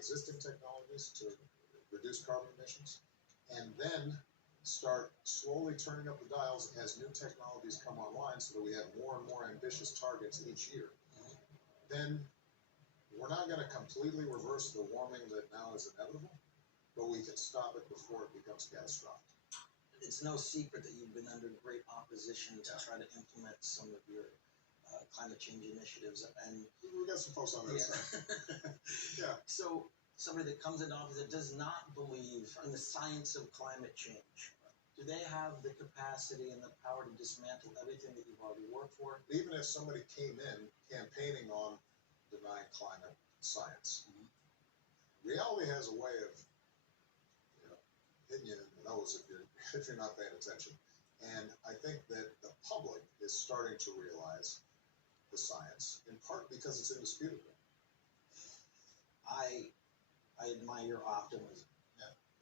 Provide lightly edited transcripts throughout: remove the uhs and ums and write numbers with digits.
existing technologies to reduce carbon emissions, and then start slowly turning up the dials as new technologies come online so that we have more and more ambitious targets each year, then we're not going to completely reverse the warming that now is inevitable, but we can stop it before it becomes catastrophic. It's no secret that you've been under great opposition to try to implement some of your climate change initiatives, and we got some folks on the other side. Yeah. So somebody that comes into office that does not believe in the science of climate change, do they have the capacity and the power to dismantle everything that you've already worked for? Even if somebody came in campaigning on denying climate science, reality has a way of hitting you in the nose if you're not paying attention. And I think that the public is starting to realize the science, in part because it's indisputable. I admire your optimism,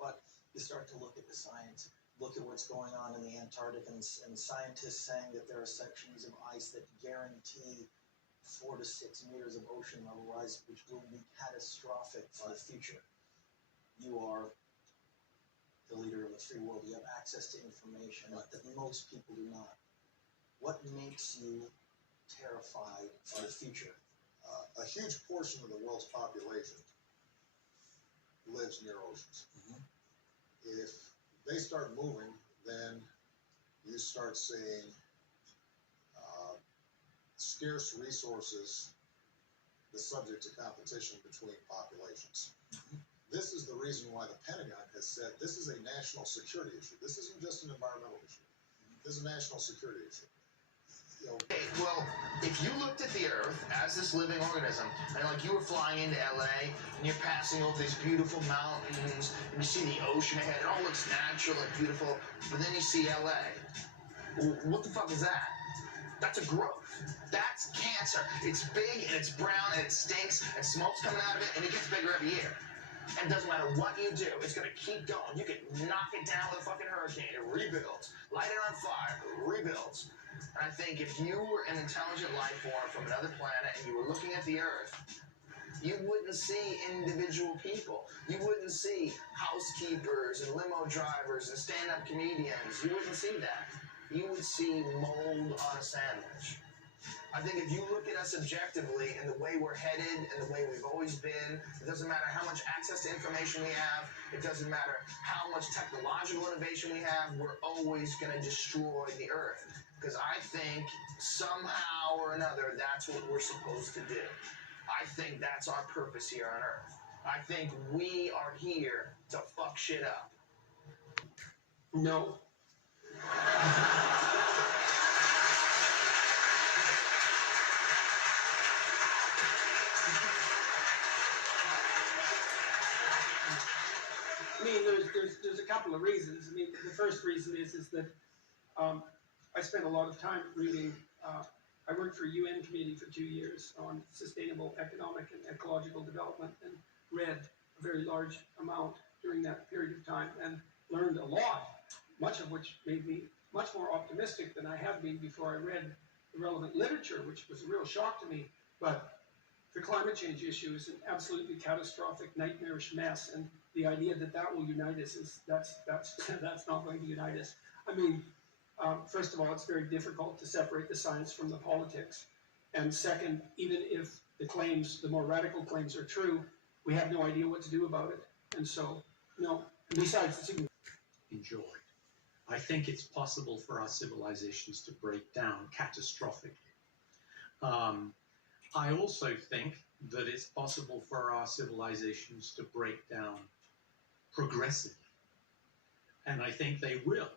but you start to look at the science, look at what's going on in the Antarctic, and scientists saying that there are sections of ice that guarantee 4 to 6 meters of ocean level rise, which will be catastrophic for the future. You are the leader of the free world. You have access to information that most people do not. What makes you terrified for the future? A huge portion of the world's population lives near oceans. If they start moving, then you start seeing scarce resources the subject to competition between populations. This is the reason why the Pentagon has said this is a national security issue. This isn't just an environmental issue. This is a national security issue. Well, if you looked at the Earth as this living organism, and like you were flying into LA, and you're passing over these beautiful mountains, and you see the ocean ahead, it all looks natural and beautiful, but then you see LA. Well, what the fuck is that? That's a growth. That's cancer. It's big, and it's brown, and it stinks, and smoke's coming out of it, and it gets bigger every year. And it doesn't matter what you do, it's going to keep going. You can knock it down with a fucking hurricane, it rebuilds. Light it on fire, it rebuilds. And I think if you were an intelligent life form from another planet and you were looking at the Earth, you wouldn't see individual people. You wouldn't see housekeepers and limo drivers and stand-up comedians. You wouldn't see that. You would see mold on a sandwich. I think if you look at us objectively and the way we're headed and the way we've always been, it doesn't matter how much access to information we have, it doesn't matter how much technological innovation we have, we're always going to destroy the Earth. Because I think somehow or another, that's what we're supposed to do. I think that's our purpose here on Earth. I think we are here to fuck shit up. No. I mean, there's a couple of reasons. I mean, the first reason is that I spent a lot of time reading. I worked for a UN committee for 2 years on sustainable economic and ecological development, and read a very large amount during that period of time, and learned a lot, much of which made me much more optimistic than I had been before I read the relevant literature, which was a real shock to me. But the climate change issue is an absolutely catastrophic, nightmarish mess, and the idea that that will unite us is that's not going to unite us. I mean, first of all, it's very difficult to separate the science from the politics, and second, even if the claims, the more radical claims, are true, we have no idea what to do about it. And so, no. And besides, it's enjoyed. I think it's possible for our civilizations to break down catastrophically. I also think that it's possible for our civilizations to break down progressively. And I think they will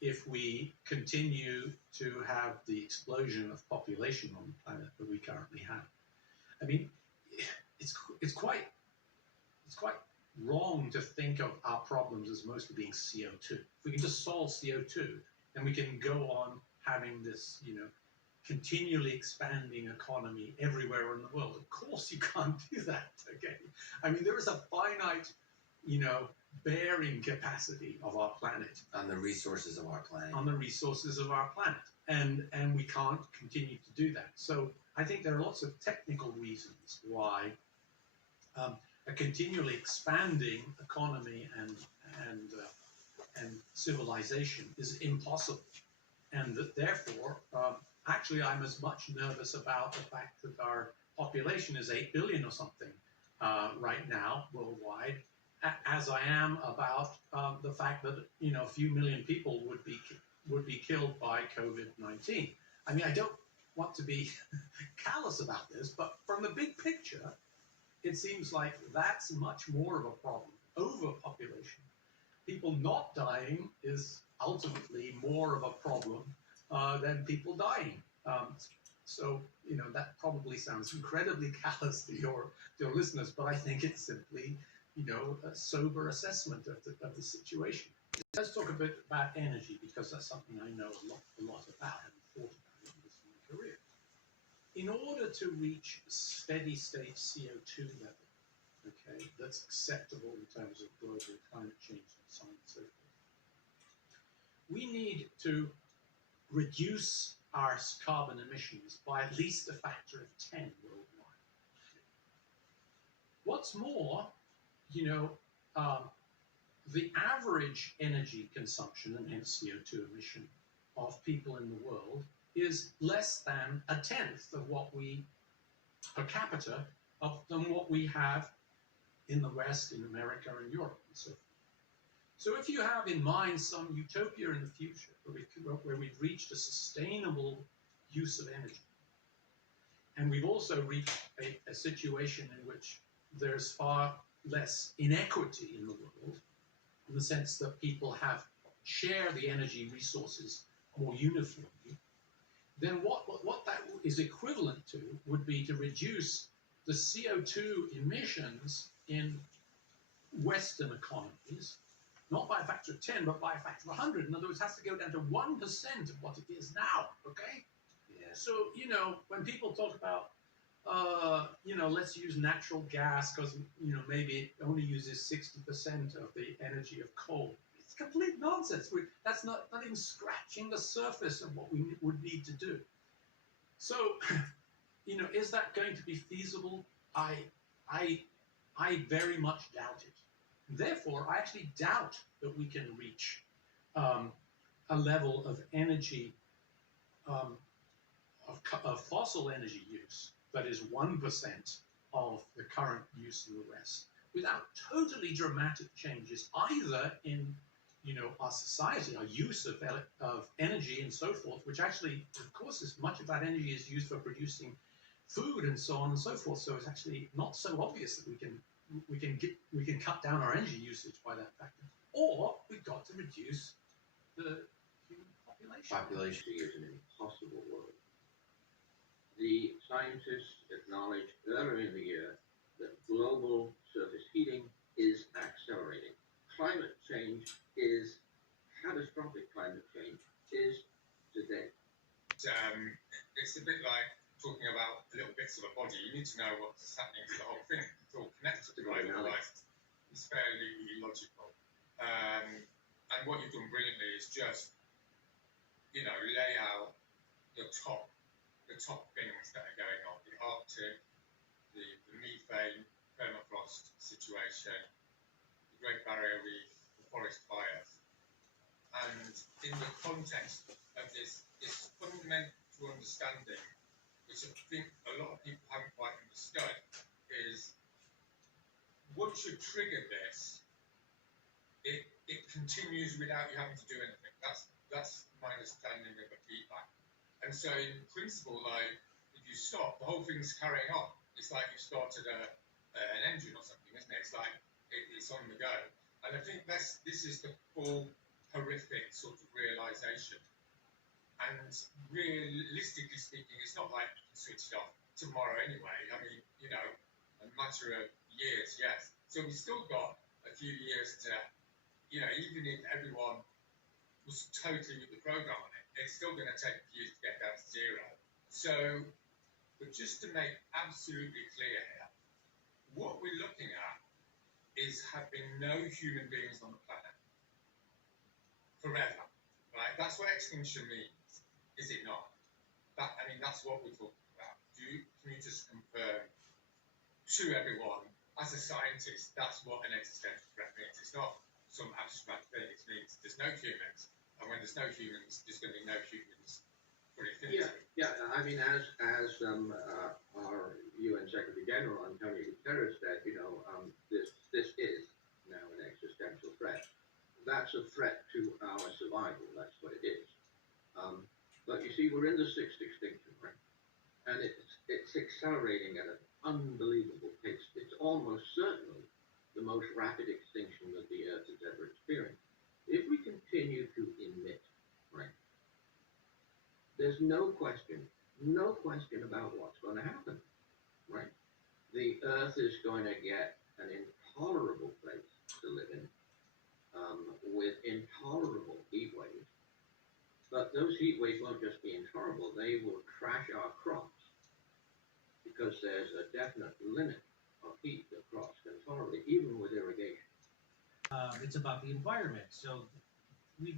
if we continue to have the explosion of population on the planet that we currently have. I mean, it's quite wrong to think of our problems as mostly being CO2. If we can just solve CO2, then we can go on having this, continually expanding economy everywhere in the world. Of course you can't do that, okay? I mean, there is a finite, bearing capacity of our planet. On the resources of our planet. On the resources of our planet. And we can't continue to do that. So I think there are lots of technical reasons why, a continually expanding economy and civilization is impossible, and that therefore, actually, I'm as much nervous about the fact that our population is 8 billion or something right now worldwide, as I am about the fact that a few million people would be killed by COVID-19. I mean, I don't want to be callous about this, but from the big picture, it seems like that's much more of a problem. Overpopulation, people not dying, is ultimately more of a problem than people dying. So that probably sounds incredibly callous to your listeners, but I think it's simply a sober assessment of the situation. Let's talk a bit about energy, because that's something I know a lot about and thought about it in my career. In order to reach steady state CO2 level, okay, that's acceptable in terms of global climate change and so on and so forth, we need to reduce our carbon emissions by at least a factor of 10 worldwide. What's more, the average energy consumption, and hence CO2 emission, of people in the world is less than a tenth of what we, per capita, than what we have in the West, in America, and Europe, and so forth. So if you have in mind some utopia in the future where we've reached a sustainable use of energy, and we've also reached a situation in which there's far less inequity in the world, in the sense that people share the energy resources more uniformly, then what that is equivalent to would be to reduce the CO2 emissions in Western economies, not by a factor of 10, but by a factor of 100. In other words, it has to go down to 1% of what it is now, okay? Yeah. So, when people talk about, let's use natural gas because, maybe it only uses 60% of the energy of coal. It's complete nonsense. That's not even scratching the surface of what we would need to do. So, is that going to be feasible? I very much doubt it. Therefore, I actually doubt that we can reach a level of energy, of fossil energy use that is 1% of the current use in the West, without totally dramatic changes either in our society, our use of energy and so forth, which actually, of course, much of that energy is used for producing food and so on and so forth. So it's actually not so obvious that we can cut down our energy usage by that factor. Or we've got to reduce the human population. Population is an impossible world. The scientists acknowledge earlier in the year that global surface heating is accelerating. Climate change is catastrophic. Climate change is today. It's a bit like talking about little bits of a body. You need to know what's happening to the whole thing. It's all connected to Right. otherwise it's fairly illogical. And what you've done brilliantly is just, lay out the top things that are going on. The Arctic, the methane, permafrost situation, the Great Barrier Reef, the forest fires. And in the context of this fundamental understanding, which I think a lot of people haven't quite understood, is once you trigger this, it continues without you having to do anything. That's my understanding of the feedback. And so in principle, like, if you stop, the whole thing's carrying on. It's like you started an engine or something, isn't it? It's like it's on the go. And I think this is the full horrific sort of realization. And realistically speaking, it's not like you can switch it off tomorrow anyway. I mean, a matter of years, yes. So we've still got a few years to, even if everyone was totally with the program on it, it's still going to take a few to get down to zero. So, but just to make absolutely clear here, what we're looking at is having no human beings on the planet forever, right? That's what extinction means, is it not? That's what we're talking about. Can you just confirm to everyone as a scientist, that's what an existential threat means. It's not some abstract thing. It means there's no humans, and when there's no humans, there's going to be no humans for infinity. Yeah. I mean, as our UN Secretary General Antonio Guterres said, this is now an existential threat. That's a threat to our survival. That's what it is. But you see, we're in the sixth extinction, right? And it's accelerating at an unbelievable pace. It's almost certainly the most rapid extinction that the Earth has ever experienced. If we continue to emit, right, there's no question about what's going to happen, right? The Earth is going to get an intolerable place to live in, with intolerable heat waves. But those heat waves won't just be intolerable, they will crash our crops, because there's a definite limit of heat that crops can tolerate, even with irrigation. It's about the environment. So you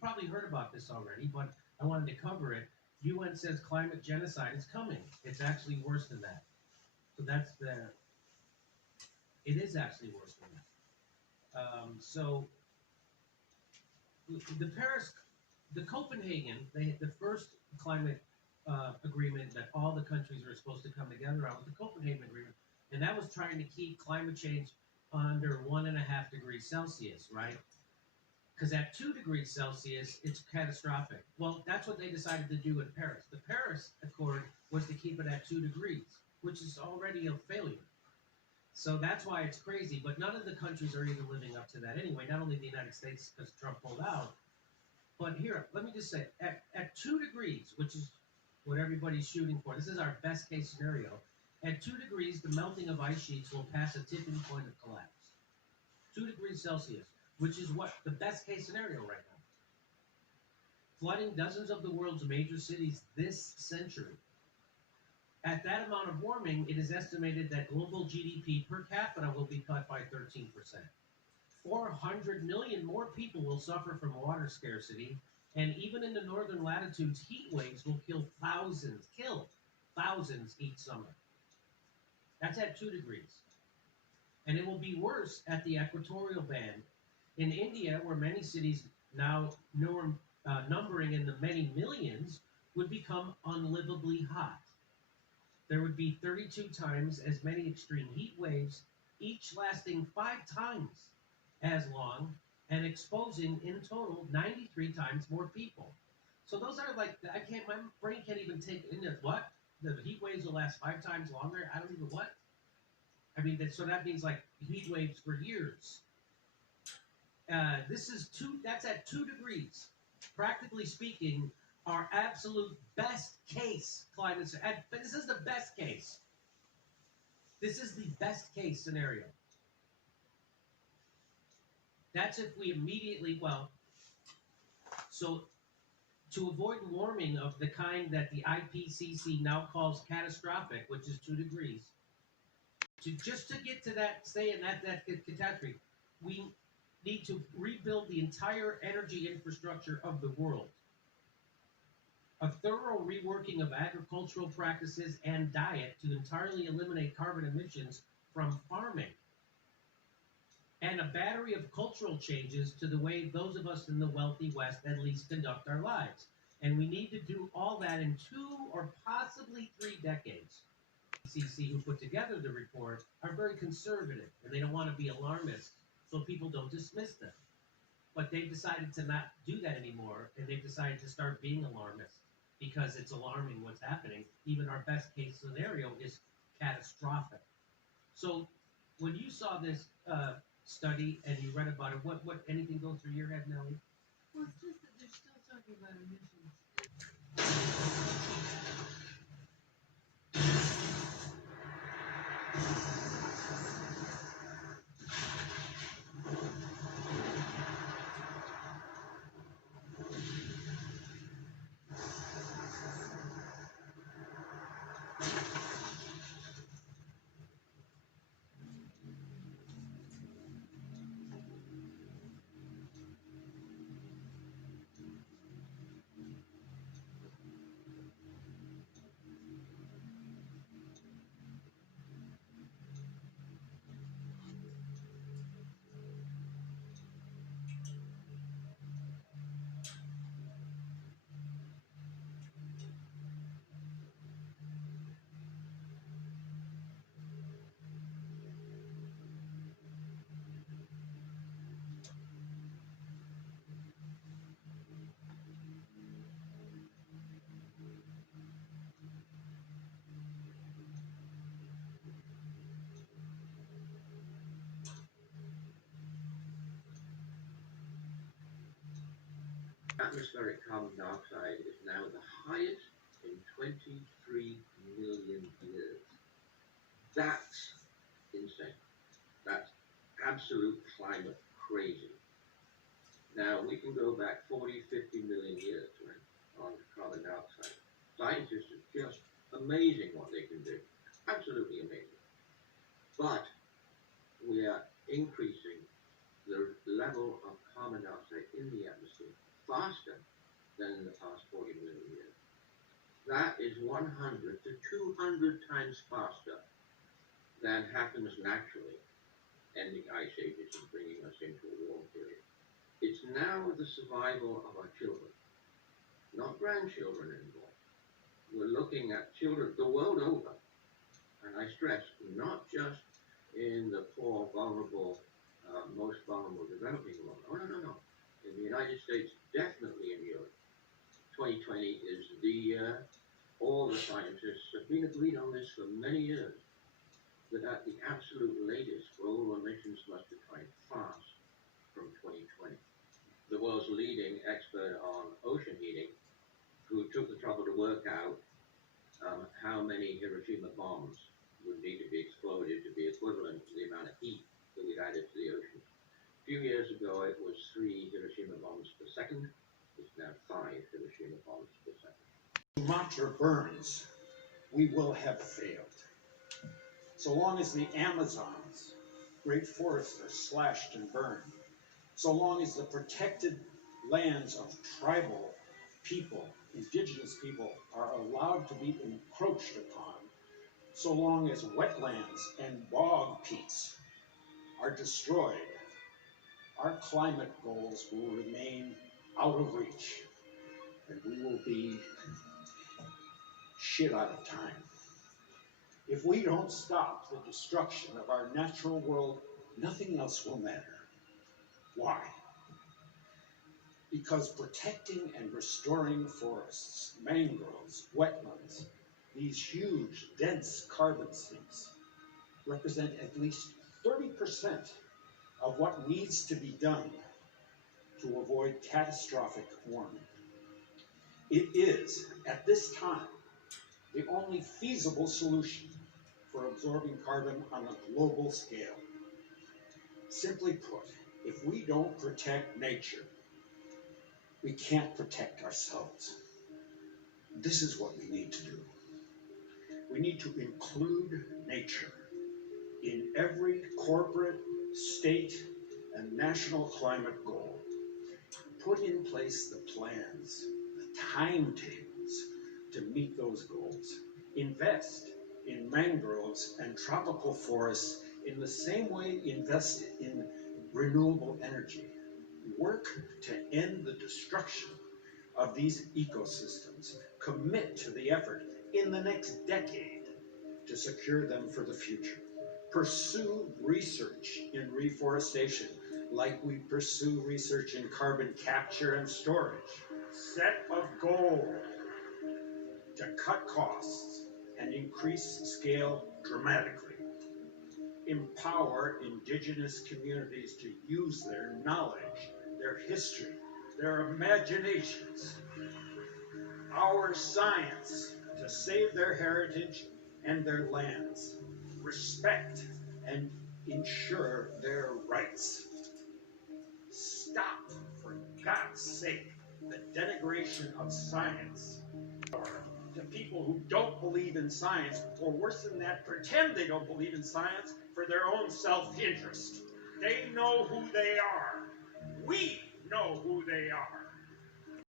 probably heard about this already, but I wanted to cover it. UN says climate genocide is coming. It's actually worse than that. So it is actually worse than that. So the Copenhagen, the first climate agreement that all the countries are supposed to come together on was the Copenhagen Agreement, and that was trying to keep climate change under 1.5 degrees Celsius, right? Because at 2 degrees Celsius, it's catastrophic. Well, that's what they decided to do in Paris. The Paris Accord was to keep it at 2 degrees, which is already a failure. So that's why it's crazy, but none of the countries are even living up to that anyway, not only the United States because Trump pulled out, but here, let me just say, at 2 degrees, which is what everybody's shooting for, this is our best case scenario, at 2 degrees, the melting of ice sheets will pass a tipping point of collapse. 2 degrees Celsius, which is what the best case scenario right now. Flooding dozens of the world's major cities this century. At that amount of warming, it is estimated that global GDP per capita will be cut by 13%. 400 million more people will suffer from water scarcity, and even in the northern latitudes, heat waves will kill thousands each summer. That's at 2 degrees. And it will be worse at the equatorial band. In India, where many cities now numbering in the many millions would become unlivably hot. There would be 32 times as many extreme heat waves, each lasting 5 times as long and exposing in total 93 times more people. So those are like, my brain can't even take in there. What? The heat waves will last 5 times longer? I don't even what? I mean, so that means like heat waves for years. That's at 2 degrees. Practically speaking, our absolute best case climate scenario. But this is the best case. This is the best case scenario. That's if we immediately, so to avoid warming of the kind that the IPCC now calls catastrophic, which is 2 degrees, just to get to that, stay in that catastrophe, we need to rebuild the entire energy infrastructure of the world. A thorough reworking of agricultural practices and diet to entirely eliminate carbon emissions from farming. And a battery of cultural changes to the way those of us in the wealthy West at least conduct our lives. And we need to do all that in 2 or possibly 3 decades. IPCC, who put together the report, are very conservative, and they don't want to be alarmist, so people don't dismiss them. But they've decided to not do that anymore, and they've decided to start being alarmist because it's alarming what's happening. Even our best case scenario is catastrophic. So when you saw this study and you read about it, what anything go through your head, Nellie? Well, it's just that they're still talking about emissions. Atmospheric carbon dioxide is now the highest in 23 million years. That's insane. That's absolute climate crazy. Now, we can go back 40, 50 million years, right, on carbon dioxide. Scientists are just amazing what they can do. Absolutely amazing. But we are increasing the level of carbon dioxide in the atmosphere faster than in the past 40 million years. That is 100 to 200 times faster than happens naturally, ending ice ages and bringing us into a warm period. It's now the survival of our children, not grandchildren anymore. We're looking at children the world over, and I stress, not just in the poor, vulnerable, most vulnerable developing world. Oh, no. In the United States, definitely in Europe. 2020 is the year. All the scientists have been agreed on this for many years, that at the absolute latest, global emissions must decline fast from 2020. The world's leading expert on ocean heating, who took the trouble to work out how many Hiroshima bombs would need to be exploded to be equivalent to the amount of heat that we've added to the ocean. A few years ago, it was 3 Hiroshima bombs per second. It's now 5 Hiroshima bombs per second. Sumatra burns, we will have failed. So long as the Amazon's great forests are slashed and burned, so long as the protected lands of tribal people, indigenous people, are allowed to be encroached upon, so long as wetlands and bog peats are destroyed, our climate goals will remain out of reach, and we will be shit out of time. If we don't stop the destruction of our natural world, nothing else will matter. Why? Because protecting and restoring forests, mangroves, wetlands, these huge, dense carbon sinks, represent at least 30% of what needs to be done to avoid catastrophic warming. It is, at this time, the only feasible solution for absorbing carbon on a global scale. Simply put, if we don't protect nature, we can't protect ourselves. This is what we need to do. We need to include nature in every corporate, state, and national climate goal. Put in place the plans, the timetables to meet those goals. Invest in mangroves and tropical forests in the same way invest in renewable energy. Work to end the destruction of these ecosystems. Commit to the effort in the next decade to secure them for the future. Pursue research in reforestation like we pursue research in carbon capture and storage. Set a goal to cut costs and increase scale dramatically. Empower indigenous communities to use their knowledge, their history, their imaginations, our science to save their heritage and their lands. Respect and ensure their rights. Stop, for God's sake, the denigration of science. To people who don't believe in science, or worse than that, pretend they don't believe in science for their own self-interest. They know who they are. We know who they are.